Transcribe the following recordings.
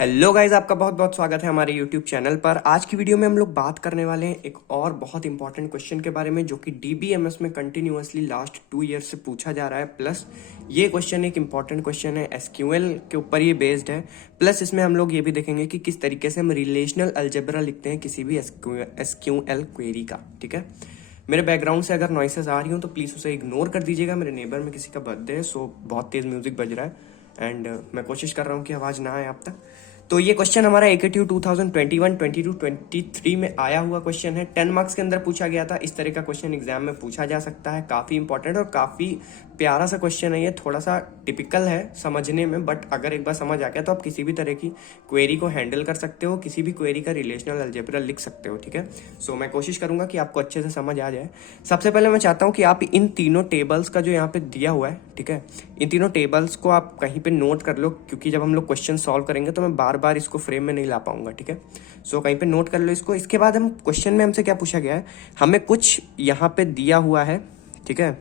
Hello guys, आपका बहुत बहुत स्वागत है हमारे यूट्यूब चैनल पर। आज की वीडियो में हम लोग बात करने वाले हैं एक और बहुत इंपॉर्टेंट क्वेश्चन के बारे में, जो कि डीबीएमएस में कंटिन्यूअसली लास्ट 2 ईयर से पूछा जा रहा है। प्लस ये क्वेश्चन एक इंपॉर्टेंट क्वेश्चन है, एसक्यूएल के ऊपर ये बेस्ड है। प्लस इसमें हम लोग ये भी देखेंगे कि किस तरीके से हम रिलेशनल अलजेब्रा लिखते हैं किसी भी एसक्यूएल क्वेरी का। ठीक है, मेरे बैकग्राउंड से अगर नॉइसेस आ रही हो तो प्लीज़ उसे इग्नोर कर दीजिएगा। मेरे नेबर में किसी का बर्थडे है, सो बहुत तेज़ म्यूजिक बज रहा है एंड मैं कोशिश कर रहा हूँ कि आवाज़ ना आए आप तक। तो ये क्वेश्चन हमारा AKTU 2021, 22, 23 में आया हुआ क्वेश्चन है। 10 मार्क्स के अंदर पूछा गया था। इस तरह का क्वेश्चन एग्जाम में पूछा जा सकता है। काफ़ी इंपॉर्टेंट और काफ़ी प्यारा सा क्वेश्चन है। ये थोड़ा सा टिपिकल है समझने में, बट अगर एक बार समझ आ गया तो आप किसी भी तरह की क्वेरी को हैंडल कर सकते हो, किसी भी क्वेरी का रिलेशनल अलजेब्रा लिख सकते हो। ठीक है, सो मैं कोशिश करूंगा कि आपको अच्छे से समझ आ जाए। सबसे पहले मैं चाहता हूँ कि आप इन तीनों टेबल्स का जो यहाँ पे दिया हुआ है, ठीक है, इन तीनों टेबल्स को आप कहीं पे नोट कर लो, क्योंकि जब हम लोग क्वेश्चन सॉल्व करेंगे तो मैं बार बार इसको फ्रेम में नहीं ला पाऊंगा। ठीक है, सो कहीं पे नोट कर लो इसको। इसके बाद हम क्वेश्चन में हमसे क्या पूछा गया है, हमें कुछ यहाँ पे दिया हुआ है। ठीक है,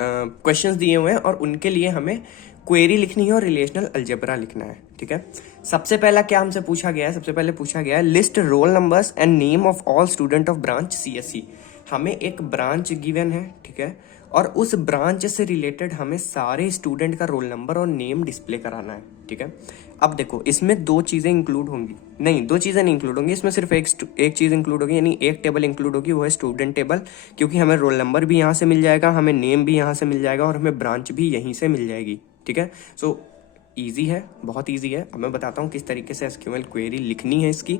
क्वेश्चंस दिए हुए हैं और उनके लिए हमें क्वेरी लिखनी है और रिलेशनल अलजेब्रा लिखना है। ठीक है, सबसे पहला क्या हमसे पूछा गया है, सबसे पहले पूछा गया है list roll numbers and name of all student of branch CSE। हमें एक ब्रांच गिवन है, ठीक है, और उस ब्रांच से रिलेटेड हमें सारे स्टूडेंट का रोल नंबर और नेम डिस्प्ले कराना है। ठीक है, अब देखो इसमें दो चीजें इंक्लूड होंगी, नहीं दो चीजें नहीं इंक्लूड होंगी, इसमें सिर्फ एक चीज इंक्लूड होगी, यानी एक टेबल इंक्लूड होगी, वो है स्टूडेंट टेबल। क्योंकि हमें रोल नंबर भी यहाँ से मिल जाएगा, हमें नेम भी यहाँ से मिल जाएगा और हमें ब्रांच भी यहीं से मिल जाएगी। ठीक है, सो ईजी है, बहुत ईजी है। अब मैं बताता हूँ किस तरीके से एसक्यूएल क्वेरी लिखनी है इसकी।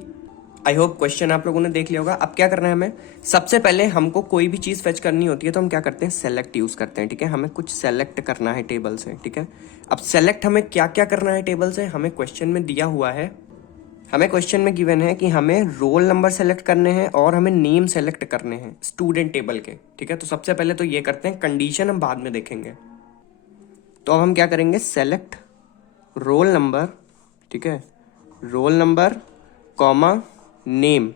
आई होप क्वेश्चन आप लोगों ने देख लिया होगा। अब क्या करना है हमें, सबसे पहले हमको कोई भी चीज़ फेच करनी होती है तो हम क्या करते हैं, सेलेक्ट यूज़ करते हैं। ठीक है, हमें कुछ सेलेक्ट करना है टेबल से। ठीक है, अब सेलेक्ट हमें क्या क्या करना है टेबल से, हमें क्वेश्चन में दिया हुआ है, हमें क्वेश्चन में गिवन है कि हमें रोल नंबर सेलेक्ट करने हैं और हमें नेम सेलेक्ट करने हैं स्टूडेंट टेबल के। ठीक है, तो सबसे पहले तो ये करते हैं, कंडीशन हम बाद में देखेंगे। तो अब हम क्या करेंगे, सेलेक्ट रोल नंबर, ठीक है, रोल नंबर कॉमा नेम।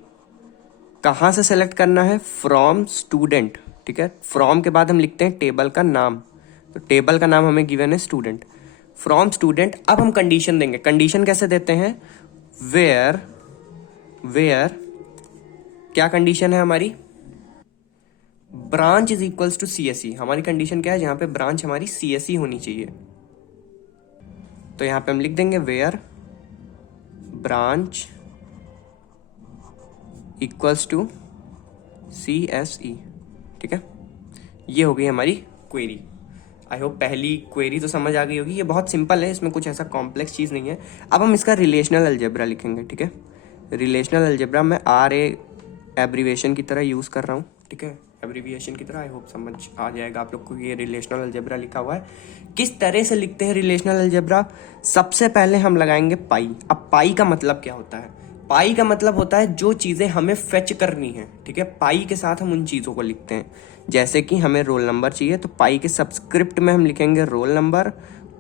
कहाँ से सेलेक्ट करना है, फ्रॉम स्टूडेंट। ठीक है, फ्रॉम के बाद हम लिखते हैं टेबल का नाम, तो टेबल का नाम हमें गिवन है स्टूडेंट, फ्रॉम स्टूडेंट। अब हम कंडीशन देंगे, कंडीशन कैसे देते हैं, वेयर क्या कंडीशन है हमारी, branch is equals to CSE। हमारी कंडीशन क्या है, जहां पे ब्रांच हमारी CSE होनी चाहिए, तो यहां पे हम लिख देंगे where branch equals to CSE। ठीक है, ये हो गई हमारी क्वेरी। आई होप पहली क्वेरी तो समझ आ गई होगी, ये बहुत सिंपल है, इसमें कुछ ऐसा कॉम्प्लेक्स चीज़ नहीं है। अब हम इसका रिलेशनल अलजेब्रा लिखेंगे। ठीक है, रिलेशनल अलजेब्रा में RA एब्रीविएशन की तरह यूज़ कर रहा हूँ। ठीक है, एब्रीविएशन की तरह। आई होप समझ आ जाएगा आप लोग को ये रिलेशनल अलजेब्रा लिखा हुआ है। किस तरह से लिखते हैं रिलेशनल अलजेब्रा, सबसे पहले हम लगाएंगे पाई। अब पाई का मतलब क्या होता है, पाई का मतलब होता है जो चीज़ें हमें फेच करनी है। ठीक है, पाई के साथ हम उन चीज़ों को लिखते हैं, जैसे कि हमें रोल नंबर चाहिए तो पाई के सबस्क्रिप्ट में हम लिखेंगे रोल नंबर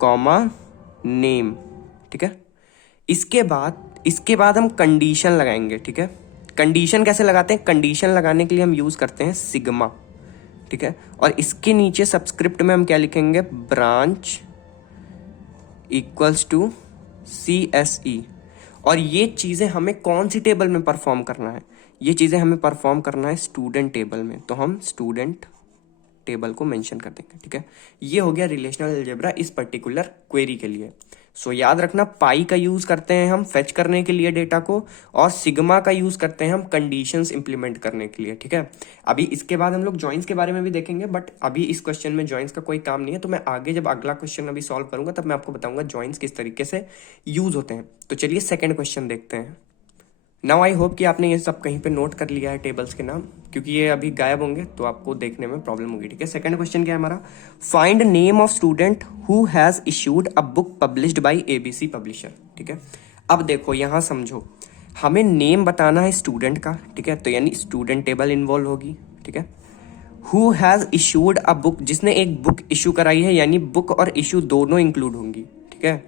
कॉमा नेम। ठीक है, इसके बाद हम कंडीशन लगाएंगे। ठीक है, कंडीशन कैसे लगाते हैं, कंडीशन लगाने के लिए हम यूज़ करते हैं सिग्मा। ठीक है, और इसके नीचे सबस्क्रिप्ट में हम क्या लिखेंगे, ब्रांच इक्वल्स टू CSE। और ये चीज़ें हमें कौन सी टेबल में परफॉर्म करना है, ये चीज़ें हमें परफॉर्म करना है स्टूडेंट टेबल में, तो हम स्टूडेंट टेबल को मेंशन कर देंगे। ठीक है, ये हो गया रिलेशनल अलजेब्रा इस पर्टिकुलर क्वेरी के लिए। सो याद रखना, पाई का यूज़ करते हैं हम फेच करने के लिए डेटा को, और सिग्मा का यूज़ करते हैं हम कंडीशंस इंप्लीमेंट करने के लिए। ठीक है, अभी इसके बाद हम लोग जॉइंस के बारे में भी देखेंगे, बट अभी इस क्वेश्चन में जॉइंस का कोई काम नहीं है, तो मैं आगे जब अगला क्वेश्चन अभी सॉल्व करूंगा तब मैं आपको बताऊंगा जॉइंस किस तरीके से यूज़ होते हैं। तो चलिए सेकेंड क्वेश्चन देखते हैं। नाउ आई होप कि आपने ये सब कहीं पे नोट कर लिया है टेबल्स के नाम, क्योंकि ये अभी गायब होंगे तो आपको देखने में प्रॉब्लम होगी। ठीक है, सेकंड क्वेश्चन क्या है हमारा, find name of student who has issued a book published by ABC publisher. ठीक है, अब देखो यहां समझो, हमें नेम बताना है स्टूडेंट का। ठीक है, तो यानी स्टूडेंट टेबल इन्वॉल्व होगी। ठीक है, who has issued a book, जिसने एक बुक इशू कराई है, यानी बुक और इशू दोनों इंक्लूड होंगी। ठीक है,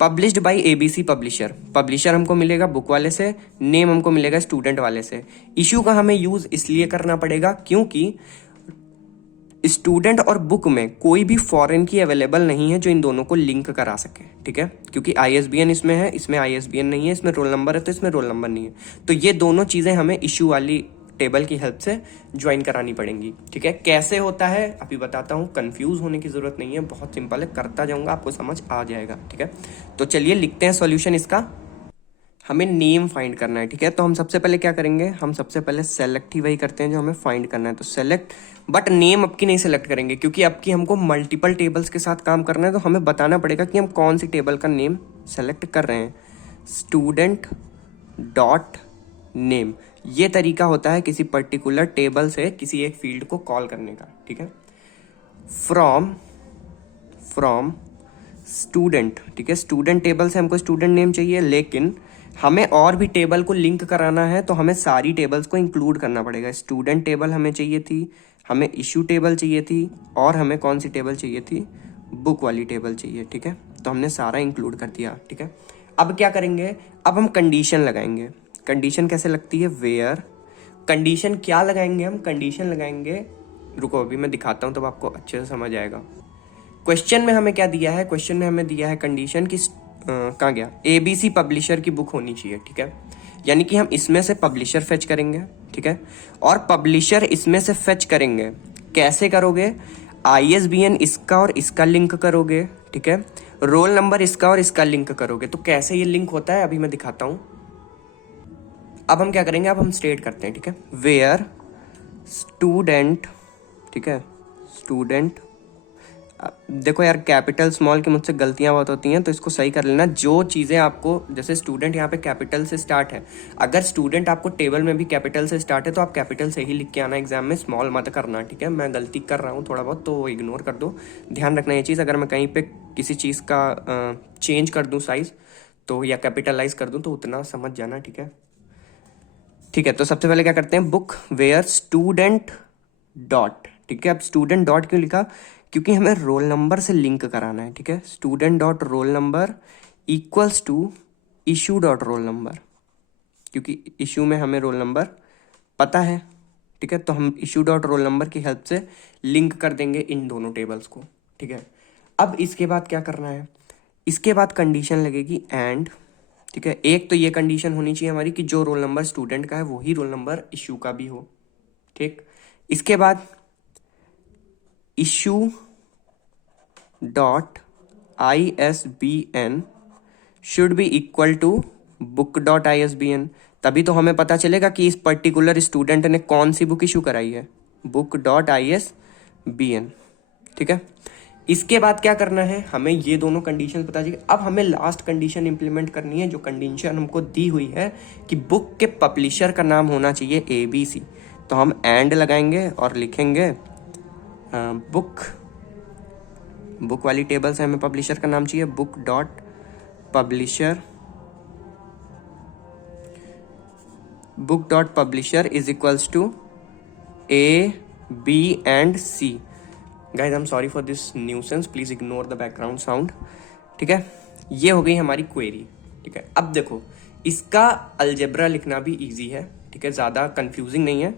published by ABC publisher, publisher हमको मिलेगा बुक वाले से, नेम हमको मिलेगा स्टूडेंट वाले से। इशू का हमें यूज इसलिए करना पड़ेगा क्योंकि स्टूडेंट और बुक में कोई भी फॉरेन की अवेलेबल नहीं है जो इन दोनों को लिंक करा सके, ठीक है, क्योंकि ISBN इसमें है, इसमें ISBN नहीं है, इसमें रोल नंबर है तो इसमें रोल नंबर नहीं है। तो ये दोनों चीज़ें हमें इशू वाली टेबल की हेल्प से ज्वाइन करानी पड़ेंगी, ठीक है। कैसे होता है अभी बताता हूँ, कंफ्यूज होने की जरूरत नहीं है, बहुत सिंपल है, करता जाऊंगा आपको समझ आ जाएगा, ठीक है। तो चलिए लिखते हैं सॉल्यूशन इसका। हमें नेम फाइंड करना है, ठीक है। तो हम सबसे पहले क्या करेंगे, हम सबसे पहले सेलेक्ट ही वही करते हैं जो हमें फाइंड करना है, तो सेलेक्ट, बट नेम अब की नहीं सेलेक्ट करेंगे क्योंकि अब की हमको मल्टीपल टेबल्स के साथ काम करना है, तो हमें बताना पड़ेगा कि हम कौन सी टेबल का नेम सेलेक्ट कर रहे हैं। स्टूडेंट डॉट नेम, ये तरीका होता है किसी पर्टिकुलर टेबल से किसी एक फील्ड को कॉल करने का, ठीक है। फ्रॉम स्टूडेंट, ठीक है, स्टूडेंट टेबल से हमको स्टूडेंट नेम चाहिए, लेकिन हमें और भी टेबल को लिंक कराना है तो हमें सारी टेबल्स को इंक्लूड करना पड़ेगा। स्टूडेंट टेबल हमें चाहिए थी, हमें इशू टेबल चाहिए थी, और हमें कौन सी टेबल चाहिए थी, बुक वाली टेबल चाहिए, ठीक है। तो हमने सारा इंक्लूड कर दिया, ठीक है। अब क्या करेंगे, अब हम कंडीशन लगाएंगे। कंडीशन कैसे लगती है, वेयर, कंडीशन क्या लगाएंगे, हम कंडीशन लगाएंगे, रुको अभी मैं दिखाता हूँ तब आपको अच्छे से समझ आएगा। क्वेश्चन में हमें क्या दिया है, क्वेश्चन में हमें दिया है कंडीशन की कहाँ गया, ABC पब्लिशर की बुक होनी चाहिए, ठीक है। यानी कि हम इसमें से पब्लिशर फेच करेंगे, ठीक है, और पब्लिशर इसमें से फेच करेंगे। कैसे करोगे, ISBN इसका और इसका लिंक करोगे, ठीक है, रोल नंबर इसका और इसका लिंक करोगे। तो कैसे ये लिंक होता है अभी मैं दिखाता हूं। अब हम क्या करेंगे, अब हम स्टेट करते हैं, ठीक है, वेयर स्टूडेंट, ठीक है, स्टूडेंट, देखो यार कैपिटल स्मॉल की मुझसे गलतियां बहुत होती हैं तो इसको सही कर लेना। जो चीज़ें आपको, जैसे स्टूडेंट यहाँ पे कैपिटल से स्टार्ट है, अगर स्टूडेंट आपको टेबल में भी कैपिटल से स्टार्ट है तो आप कैपिटल से ही लिख के आना एग्जाम में, स्मॉल मत करना, ठीक है। मैं गलती कर रहा हूँ थोड़ा बहुत तो इग्नोर कर दो, ध्यान रखना ये चीज़। अगर मैं कहीं पर किसी चीज़ का चेंज कर दूँ साइज तो, या कैपिटलाइज कर दूँ तो उतना समझ जाना, ठीक है। ठीक है, तो सबसे पहले क्या करते हैं, बुक वेयर स्टूडेंट डॉट, ठीक है। अब स्टूडेंट डॉट क्यों लिखा, क्योंकि हमें रोल नंबर से लिंक कराना है, ठीक है। Student dot roll number equals to issue dot roll number, क्योंकि इशू में हमें रोल नंबर पता है, ठीक है। तो हम इशू डॉट रोल नंबर की हेल्प से लिंक कर देंगे इन दोनों टेबल्स को, ठीक है। अब इसके बाद क्या करना है, इसके बाद कंडीशन लगेगी एंड, ठीक है। एक तो ये कंडीशन होनी चाहिए हमारी कि जो रोल नंबर स्टूडेंट का है वही रोल नंबर इशू का भी हो, ठीक। इसके बाद issue dot ISBN should be equal to book dot ISBN, तभी तो हमें पता चलेगा कि इस पर्टिकुलर स्टूडेंट ने कौन सी बुक इशू कराई है, बुक डॉट ISBN, ठीक है। इसके बाद क्या करना है, हमें ये दोनों कंडीशन पता चली। अब हमें लास्ट कंडीशन इंप्लीमेंट करनी है, जो कंडीशन हमको दी हुई है कि बुक के पब्लिशर का नाम होना चाहिए ABC। तो हम एंड लगाएंगे और लिखेंगे बुक वाली टेबल से हमें पब्लिशर का नाम चाहिए, book dot publisher is equals to A, B and C। Guys I am sorry for this nuisance, please ignore the background sound, ठीक है। ये हो गई हमारी क्वेरी, ठीक है। अब देखो इसका अलजेब्रा लिखना भी इजी है, ठीक है, ज़्यादा कंफ्यूजिंग नहीं है।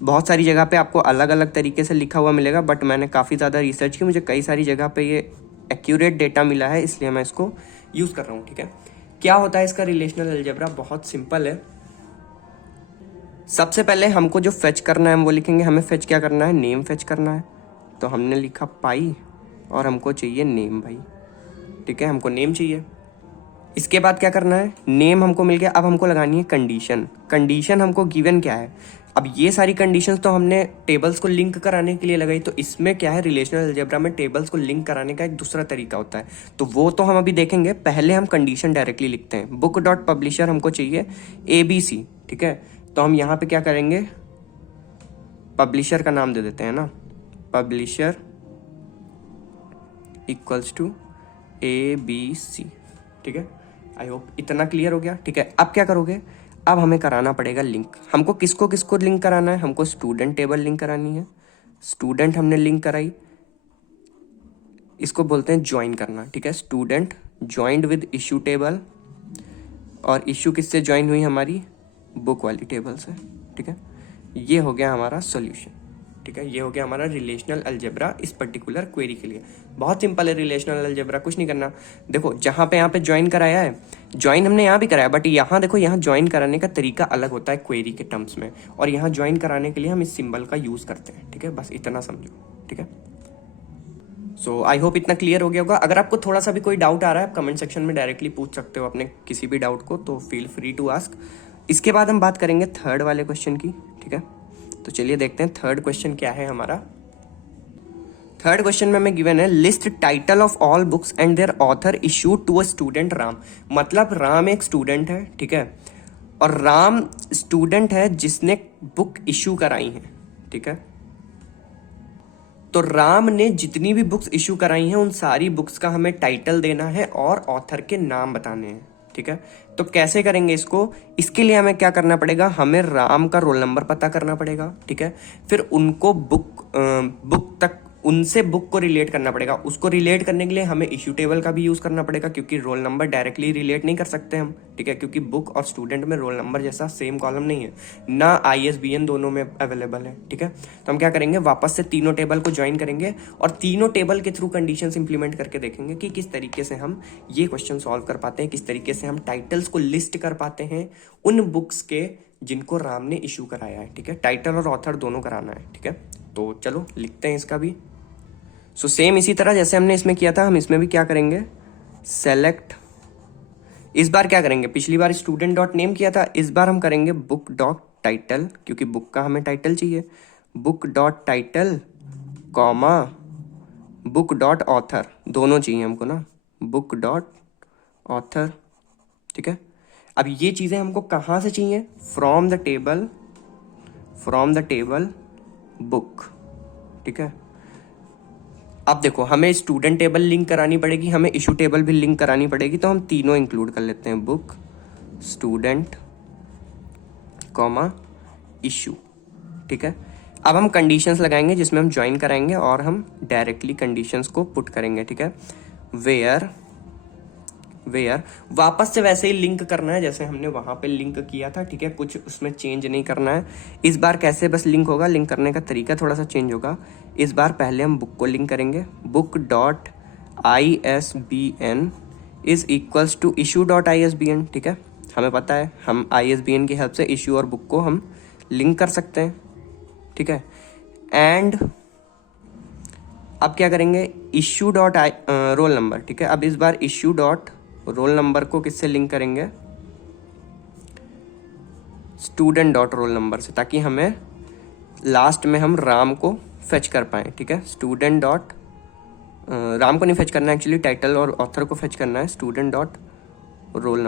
बहुत सारी जगह पे आपको अलग अलग तरीके से लिखा हुआ मिलेगा, बट मैंने काफ़ी ज़्यादा रिसर्च की, मुझे कई सारी जगह पे ये एक्यूरेट डेटा मिला है, इसलिए मैं इसको यूज़ कर रहा हूँ, ठीक है। क्या होता है इसका रिलेशनल अलजेब्रा, बहुत सिंपल है। सबसे पहले हमको जो फेच करना है हम वो लिखेंगे। हमें फेच क्या करना है, नेम फेच करना है, तो हमने लिखा पाई और हमको चाहिए नेम भाई, ठीक है, हमको नेम चाहिए। इसके बाद क्या करना है, नेम हमको मिल गया, अब हमको लगानी है कंडीशन। कंडीशन हमको गिवन क्या है, अब ये सारी कंडीशंस तो हमने टेबल्स को लिंक कराने के लिए लगाई, तो इसमें क्या है, रिलेशनल अलजेब्रा में टेबल्स को लिंक कराने का एक दूसरा तरीका होता है, तो वो तो हम अभी देखेंगे। पहले हम कंडीशन डायरेक्टली लिखते हैं। बुक डॉट पब्लिशर हमको चाहिए ABC, ठीक है। तो हम यहाँ पे क्या करेंगे, पब्लिशर का नाम दे देते हैं ना, पब्लिशर इक्वल्स टू ABC, ठीक है। आई होप इतना क्लियर हो गया, ठीक है। अब क्या करोगे, अब हमें कराना पड़ेगा लिंक। हमको किसको किसको लिंक कराना है, हमको स्टूडेंट टेबल लिंक करानी है। स्टूडेंट हमने लिंक कराई, इसको बोलते हैं ज्वाइन करना, ठीक है। Student joined with issue table, और इशू किससे ज्वाइन हुई, हमारी बुक वाली टेबल से, ठीक है। ये हो गया हमारा सॉल्यूशन, ठीक है, ये हो गया हमारा रिलेशनल अलजेब्रा इस पर्टिकुलर क्वेरी के लिए। बहुत सिंपल है रिलेशनल अलजेब्रा, कुछ नहीं करना। देखो जहाँ पे यहाँ पे ज्वाइन कराया है, ज्वाइन हमने यहाँ भी कराया, बट यहाँ देखो यहाँ ज्वाइन कराने का तरीका अलग होता है क्वेरी के टर्म्स में, और यहाँ ज्वाइन कराने के लिए हम इस सिंबल का यूज करते हैं। ठीक है, बस इतना समझो। ठीक है, सो आई होप इतना क्लियर हो गया होगा। अगर आपको थोड़ा सा भी कोई डाउट आ रहा है, आप कमेंट सेक्शन में डायरेक्टली पूछ सकते हो अपने किसी भी डाउट को, तो फील फ्री टू आस्क। इसके बाद हम बात करेंगे थर्ड वाले क्वेश्चन की। ठीक है, तो चलिए देखते हैं थर्ड क्वेश्चन क्या है हमारा। थर्ड क्वेश्चन में हमें गिवन है list title of all books and their author issued to a student Ram. मतलब राम एक स्टूडेंट है, ठीक है, और राम स्टूडेंट है जिसने बुक इशू कराई है। ठीक है, तो राम ने जितनी भी बुक्स इशू कराई हैं उन सारी बुक्स का हमें टाइटल देना है और ऑथर के नाम बताने हैं। ठीक है, तो कैसे करेंगे इसको? इसके लिए हमें क्या करना पड़ेगा, हमें राम का रोल नंबर पता करना पड़ेगा। ठीक है, फिर उनको बुक तक उनसे बुक को रिलेट करना पड़ेगा। उसको रिलेट करने के लिए हमें इश्यू टेबल का भी यूज करना पड़ेगा, क्योंकि रोल नंबर डायरेक्टली रिलेट नहीं कर सकते हम। ठीक है, क्योंकि बुक और स्टूडेंट में रोल नंबर जैसा सेम कॉलम नहीं है, ना ISBN दोनों में अवेलेबल है। ठीक है, तो हम क्या करेंगे, वापस से तीनों टेबल को ज्वाइन करेंगे और तीनों टेबल के थ्रू कंडीशंस इंप्लीमेंट करके देखेंगे कि किस तरीके से हम ये क्वेश्चन सॉल्व कर पाते हैं, किस तरीके से हम टाइटल्स को लिस्ट कर पाते हैं उन बुक्स के जिनको राम ने इशू कराया है। ठीक है, टाइटल और ऑथर दोनों कराना है। ठीक है, तो चलो लिखते हैं इसका भी। सो सेम इसी तरह जैसे हमने इसमें किया था, हम इसमें भी क्या करेंगे, सेलेक्ट। इस बार क्या करेंगे, पिछली बार स्टूडेंट डॉट नेम किया था, इस बार हम करेंगे बुक डॉट टाइटल, क्योंकि बुक का हमें टाइटल चाहिए। Book dot title comma book dot author, दोनों चाहिए हमको ना, बुक डॉट ऑथर। ठीक है, अब ये चीजें हमको कहाँ से चाहिए, फ्रॉम द टेबल बुक। ठीक है, अब देखो हमें स्टूडेंट टेबल लिंक करानी पड़ेगी, हमें इशू टेबल भी लिंक करानी पड़ेगी, तो हम तीनों इंक्लूड कर लेते हैं, बुक, स्टूडेंट, कॉमा, इशू। ठीक है, अब हम कंडीशंस लगाएंगे जिसमें हम ज्वाइन कराएंगे और हम डायरेक्टली कंडीशंस को पुट करेंगे। ठीक है, वेयर वापस से वैसे ही लिंक करना है जैसे हमने वहां पे लिंक किया था। ठीक है, कुछ उसमें चेंज नहीं करना है। इस बार कैसे बस लिंक होगा, लिंक करने का तरीका थोड़ा सा चेंज होगा। इस बार पहले हम बुक को लिंक करेंगे, book dot ISBN is equals to issue dot ISBN। ठीक है, हमें पता है हम ISBN की हेल्प से इशू और बुक को हम लिंक कर सकते हैं। ठीक है, एंड अब क्या करेंगे, इशू डॉट रोल नंबर। ठीक है, अब इस बार इशू डॉट रोल नंबर को किससे लिंक करेंगे, स्टूडेंट डॉट रोल नंबर से, ताकि हमें लास्ट में हम राम को फेच कर पाए। ठीक है, स्टूडेंट डॉट राम को नहीं फेच करना है एक्चुअली, टाइटल और ऑथर को फेच करना है, स्टूडेंट डॉट रोल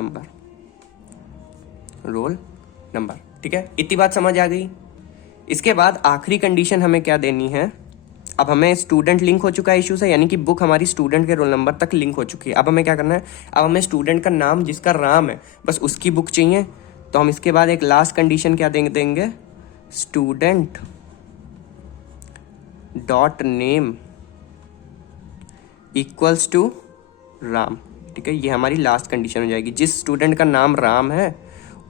नंबर। ठीक है, इतनी बात समझ आ गई। इसके बाद आखिरी कंडीशन हमें क्या देनी है, अब हमें स्टूडेंट लिंक हो चुका है इशू से, यानी कि बुक हमारी स्टूडेंट के रोल नंबर तक लिंक हो चुकी है। अब हमें क्या करना है, अब हमें स्टूडेंट का नाम जिसका राम है बस उसकी बुक चाहिए। तो हम इसके बाद एक लास्ट कंडीशन क्या देंगे, student dot name equals to Ram. ठीक है, ये हमारी लास्ट कंडीशन हो जाएगी। जिस स्टूडेंट का नाम राम है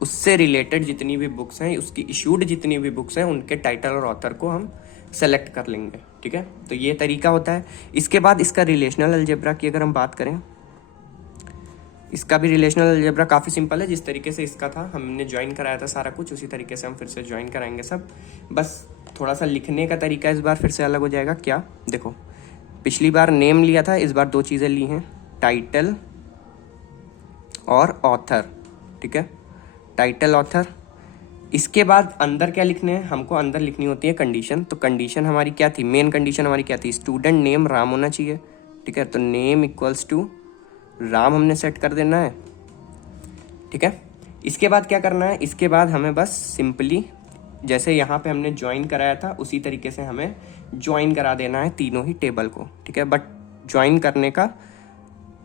उससे रिलेटेड जितनी भी बुक्स हैं, उसकी इशूड जितनी भी बुक्स हैं, उनके टाइटल और ऑथर को हम सेलेक्ट कर लेंगे। ठीक है, तो ये तरीका होता है। इसके बाद इसका रिलेशनल अलजेब्रा की अगर हम बात करें, इसका भी रिलेशनल अलजेब्रा काफ़ी सिंपल है। जिस तरीके से इसका था, हमने ज्वाइन कराया था सारा कुछ, उसी तरीके से हम फिर से ज्वाइन कराएंगे सब। बस थोड़ा सा लिखने का तरीका इस बार फिर से अलग हो जाएगा। क्या, देखो पिछली बार नेम लिया था, इस बार दो चीज़ें ली हैं, टाइटल और ऑथर। ठीक है, टाइटल ऑथर। इसके बाद अंदर क्या लिखने हैं, हमको अंदर लिखनी होती है कंडीशन। तो कंडीशन हमारी क्या थी, मेन कंडीशन हमारी क्या थी, स्टूडेंट नेम राम होना चाहिए। ठीक है, तो नेम इक्वल्स टू राम हमने सेट कर देना है। ठीक है, इसके बाद क्या करना है, इसके बाद हमें बस सिंपली जैसे यहाँ पे हमने ज्वाइन कराया था उसी तरीके से हमें ज्वाइन करा देना है तीनों ही टेबल को। ठीक है, बट ज्वाइन करने का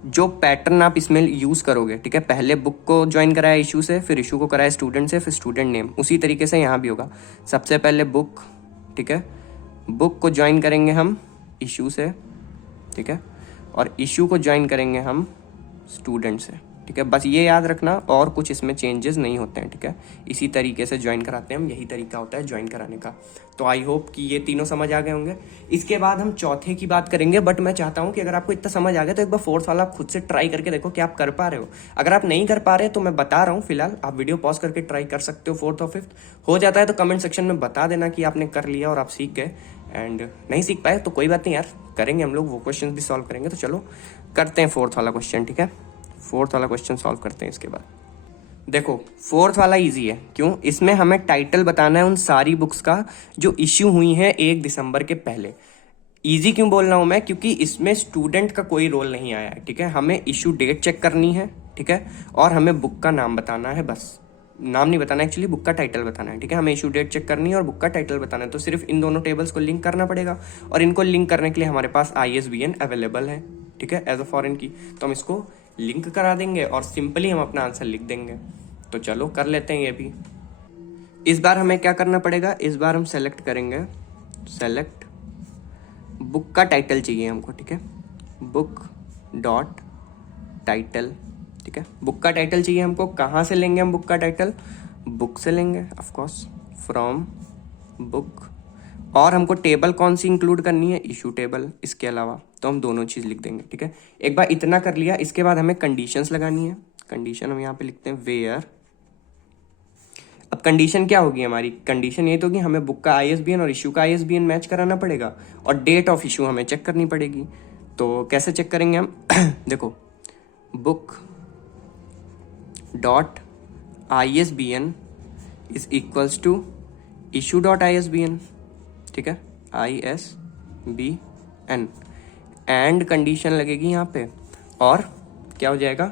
जो पैटर्न आप इसमें यूज करोगे, ठीक है, पहले बुक को ज्वाइन कराया इशू से, फिर इशू को कराया स्टूडेंट से, फिर स्टूडेंट नेम, उसी तरीके से यहाँ भी होगा। सबसे पहले बुक, ठीक है, बुक को ज्वाइन करेंगे हम इशू से, ठीक है, और इशू को ज्वाइन करेंगे हम स्टूडेंट से। ठीक है, बस ये याद रखना, और कुछ इसमें चेंजेस नहीं होते हैं, ठीक है। इसी तरीके से ज्वाइन कराते हैं हम, यही तरीका होता है ज्वाइन कराने का। तो आई होप कि ये तीनों समझ आ गए होंगे। इसके बाद हम चौथे की बात करेंगे, बट मैं चाहता हूँ कि अगर आपको इतना समझ आ गया तो एक बार फोर्थ वाला आप खुद से ट्राई करके देखो कि आप कर पा रहे हो। अगर आप नहीं कर पा रहे तो मैं बता रहा हूँ, फिलहाल आप वीडियो पॉज करके ट्राई कर सकते हो। फोर्थ और फिफ्थ हो जाता है तो कमेंट सेक्शन में बता देना कि आपने कर लिया और आप सीख गए, एंड नहीं सीख पाए तो कोई बात नहीं यार, करेंगे हम लोग, वो क्वेश्चन भी सॉल्व करेंगे। तो चलो करते हैं फोर्थ वाला क्वेश्चन, ठीक है। फोर्थ वाला क्वेश्चन सॉल्व करते हैं। इसके बाद देखो फोर्थ वाला इजी है, क्यों? इसमें हमें टाइटल बताना है उन सारी बुक्स का जो इश्यू हुई हैं 1 दिसंबर के पहले। इजी क्यों बोल रहा हूं मैं? क्योंकि इसमें स्टूडेंट का कोई रोल नहीं आया है, ठीक है। हमें इश्यू डेट चेक करनी है, ठीक है, और हमें बुक का नाम बताना है, बस। नाम नहीं बताना, एक्चुअली बुक का टाइटल बताना है, ठीक है। हमें इशू डेट चेक करनी है और बुक का टाइटल बताना है। तो सिर्फ इन दोनों टेबल्स को लिंक करना पड़ेगा, और इनको लिंक करने के लिए हमारे पास ISBN अवेलेबल है, ठीक है, एज अ फॉरेन की। तो हम इसको लिंक करा देंगे और सिंपली हम अपना आंसर लिख देंगे। तो चलो कर लेते हैं ये भी। इस बार हमें क्या करना पड़ेगा? इस बार हम सेलेक्ट करेंगे, सेलेक्ट बुक का टाइटल चाहिए हमको, ठीक है। बुक डॉट टाइटल, ठीक है। बुक का टाइटल चाहिए हमको। कहाँ से लेंगे हम बुक का टाइटल? बुक से लेंगे, ऑफ कोर्स, फ्रॉम बुक। और हमको टेबल कौन सी इंक्लूड करनी है? Issue table. इसके अलावा तो हम दोनों चीज लिख देंगे, ठीक है। एक बार इतना कर लिया, इसके बाद हमें कंडीशंस लगानी है। कंडीशन हम यहाँ पे लिखते हैं वेयर। अब कंडीशन क्या होगी हमारी? कंडीशन ये तो होगी हमें बुक का ISBN और इशू का ISBN मैच कराना पड़ेगा, और डेट ऑफ इशू हमें चेक करनी पड़ेगी। तो कैसे चेक करेंगे हम? देखो, book dot ISBN is equals to issue dot ISBN, ठीक है, ISBN, एंड कंडीशन लगेगी यहाँ पे, और क्या हो जाएगा?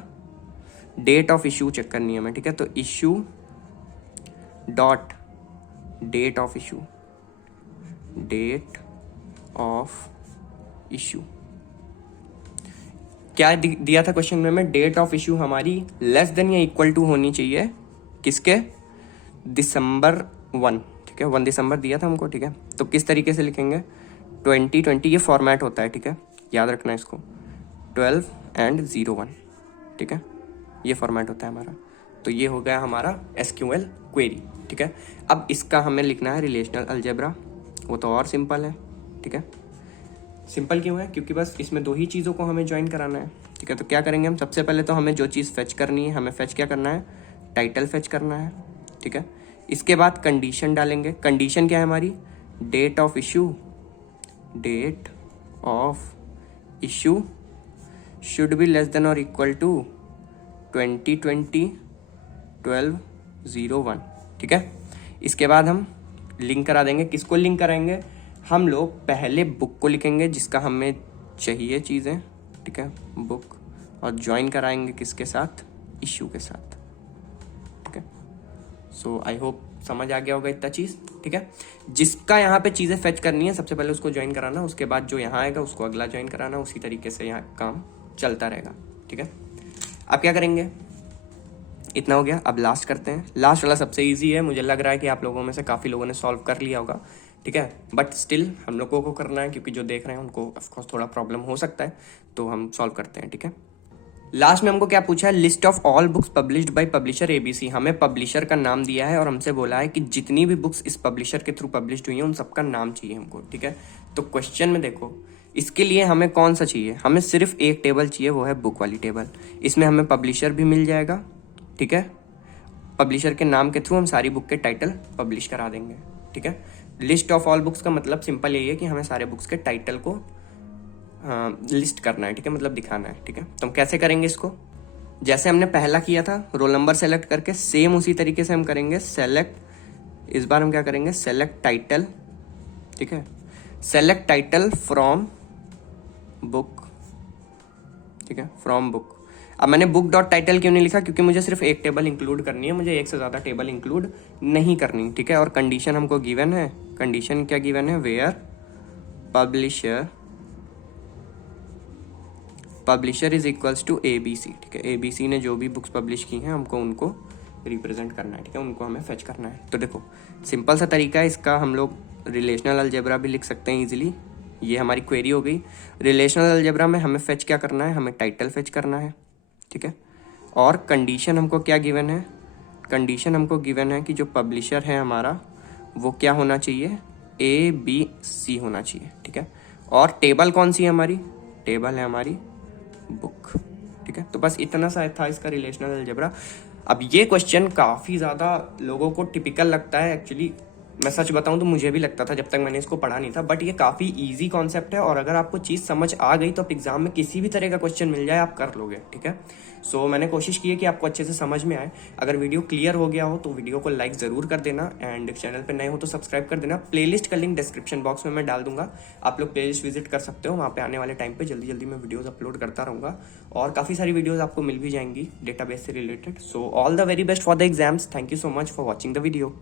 डेट ऑफ इशू चेक करनी है हमें, ठीक है। तो issue dot date of issue, date of issue क्या दिया था क्वेश्चन में? डेट ऑफ इशू हमारी लेस देन या इक्वल टू होनी चाहिए किसके? December 1, ठीक है। 1 दिसंबर दिया था हमको, ठीक है। तो किस तरीके से लिखेंगे? 2020 ये फॉर्मेट होता है, ठीक है, याद रखना इसको। 12 and 01, ठीक है, ये फॉर्मेट होता है हमारा। तो ये हो गया हमारा SQL क्वेरी, ठीक है। अब इसका हमें लिखना है रिलेशनल अलजेब्रा, वो तो और सिंपल है, ठीक है। सिंपल क्यों है? क्योंकि बस इसमें 2 ही चीज़ों को हमें ज्वाइन कराना है, ठीक है। तो क्या करेंगे हम? सबसे पहले तो हमें जो चीज़ फेच करनी है, हमें फेच क्या करना है? टाइटल फेच करना है, ठीक है। इसके बाद कंडीशन डालेंगे। कंडीशन क्या है हमारी? Date of issue, date of issue should be less than और इक्वल टू 2020 12/01, ठीक है। इसके बाद हम लिंक करा देंगे। किसको लिंक कराएंगे? हम लोग पहले बुक को लिखेंगे जिसका हमें चाहिए चीज़ें, ठीक है, बुक, और ज्वाइन कराएंगे किसके साथ? इशू के साथ, ठीक है। सो आई होप समझ आ गया होगा इतना चीज़, ठीक है। जिसका यहाँ पे चीज़ें फेच करनी है सबसे पहले उसको ज्वाइन कराना, उसके बाद जो यहाँ आएगा उसको अगला ज्वाइन कराना, उसी तरीके से यहाँ काम चलता रहेगा, ठीक है। अब क्या करेंगे? इतना हो गया। अब लास्ट करते हैं। लास्ट वाला सबसे इजी है, मुझे लग रहा है कि आप लोगों में से काफ़ी लोगों ने सॉल्व कर लिया होगा, ठीक है। बट स्टिल हम लोगों को करना है, क्योंकि जो देख रहे हैं उनको ऑफकोर्स थोड़ा प्रॉब्लम हो सकता है, तो हम सॉल्व करते हैं, ठीक है। लास्ट में हमको क्या पूछा है? List of all books published by publisher ABC। हमें पब्लिशर का नाम दिया है और हमसे बोला है कि जितनी भी बुक्स इस पब्लिशर के थ्रू पब्लिश्ड हुई हैं उन सबका नाम चाहिए हमको, ठीक है। तो क्वेश्चन में देखो, इसके लिए हमें कौन सा चाहिए? हमें सिर्फ एक टेबल चाहिए, वो है बुक वाली टेबल। इसमें हमें पब्लिशर भी मिल जाएगा, ठीक है। पब्लिशर के नाम के थ्रू हम सारी बुक के टाइटल पब्लिश करा देंगे, ठीक है। लिस्ट ऑफ ऑल बुक्स का मतलब सिंपल यही है कि हमें सारे बुक्स के टाइटल को लिस्ट करना है, ठीक है, मतलब दिखाना है, ठीक है। तो हम कैसे करेंगे इसको? जैसे हमने पहला किया था रोल नंबर सेलेक्ट करके, सेम उसी तरीके से हम करेंगे सेलेक्ट। इस बार हम क्या करेंगे? सेलेक्ट टाइटल, ठीक है, सेलेक्ट टाइटल फ्रॉम बुक, ठीक है, फ्रॉम बुक। अब मैंने बुक डॉट टाइटल क्यों नहीं लिखा? क्योंकि मुझे सिर्फ एक टेबल इंक्लूड करनी है, मुझे एक से ज़्यादा टेबल इंक्लूड नहीं करनी, ठीक है। और कंडीशन हमको गिवन है। कंडीशन क्या गिवन है? Where publisher is equals to ABC, ठीक है। ABC ने जो भी बुक्स पब्लिश की हैं हमको उनको रिप्रेजेंट करना है, ठीक है, उनको हमें फेच करना है। तो देखो सिंपल सा तरीका है इसका, हम लोग रिलेशनल अलजेब्रा भी लिख सकते हैं इजीली। ये हमारी क्वेरी हो गई। रिलेशनल अलजेब्रा में हमें फेच क्या करना है? हमें टाइटल फेच करना है, ठीक है, और कंडीशन हमको क्या गिवन है, कंडीशन हमको गिवन है कि जो पब्लिशर है हमारा वो क्या होना चाहिए, ABC होना चाहिए, ठीक है। और टेबल कौन सी है हमारी, टेबल है हमारी बुक, ठीक है। तो बस इतना सा था इसका रिलेशनल अलजेब्रा। अब ये क्वेश्चन काफ़ी ज़्यादा लोगों को टिपिकल लगता है, एक्चुअली मैं सच बताऊं तो मुझे भी लगता था जब तक मैंने इसको पढ़ा नहीं था, बट ये काफ़ी इजी कॉन्सेप्ट है और अगर आपको चीज़ समझ आ गई तो आप एग्जाम में किसी भी तरह का क्वेश्चन मिल जाए आप कर लोगे, ठीक है। सो मैंने कोशिश की है कि आपको अच्छे से समझ में आए। अगर वीडियो क्लियर हो गया हो तो वीडियो को लाइक ज़रूर कर देना एंड चैनल पर नए हो तो सब्सक्राइब कर देना। प्लेलिस्ट का लिंक डिस्क्रिप्शन बॉक्स में मैं डाल दूंगा, आप लोग प्लेलिस्ट विजिट कर सकते हो, वहाँ पे आने वाले टाइम पे जल्दी जल्दी मैं वीडियोस अपलोड करता रहूँगा और काफ़ी सारी वीडियोस आपको मिल भी जाएंगी डेटाबेस से related. So all the very best for the exams, thank you so much for watching the video.